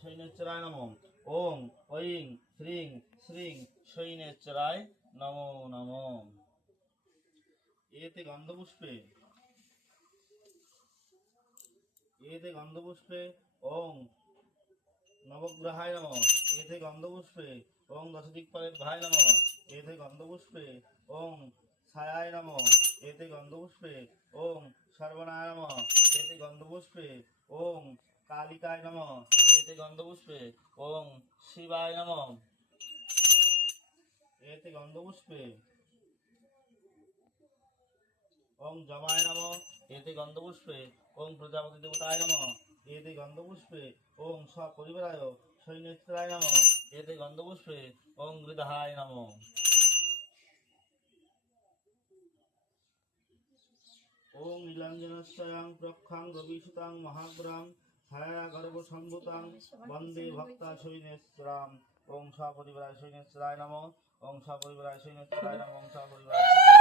শৈনেশ্বরায় নমঃ। ওং ঐং শ্রীং শ্রীং শৈনেশ্বরায় নমো নমঃ। এতে গন্ধপুষ্পে ওং নবগ্রহায় নমঃ। এতে গন্ধপুষ্পে ওং দশদিক্পালেভ্যায় নমঃ। এতে গন্ধপুষ্পে ওং ছায়ায় নমঃ। এতে গন্ধপুষ্পে ওং সর্বনায় নমঃ। এতে গন্ধপুষ্পে ওং কালিকায় নমঃ। এতে গন্ধপুষ্পে ওং শিবায় নমঃ। এতে গন্ধপুষ্পে ওং যমায় নমঃ। এতে গন্ধপুষ্পে ওং প্রজাপতি দেবতায় নমঃ। এতে গন্ধপুষ্পে ওং সপরিবারায় শৈনেশ্বরায় নমঃ। এতে গন্ধপুষ্পে ওং গৃধায় নমঃ। ওং নীলাঞ্জনস্বয়ং প্রখ্যাং রবিসুতাং মহাগ্রাম ছায়া গর্ভসম্ভূতাং বন্দে ভক্তা শৈনেশ্বরাম। ওং সপরিবারায় শৈনেশ্বরায় নমঃ। ওং সপরিবারায় শৈনেশ্বরায় নমঃ। ওং সপরিবারায়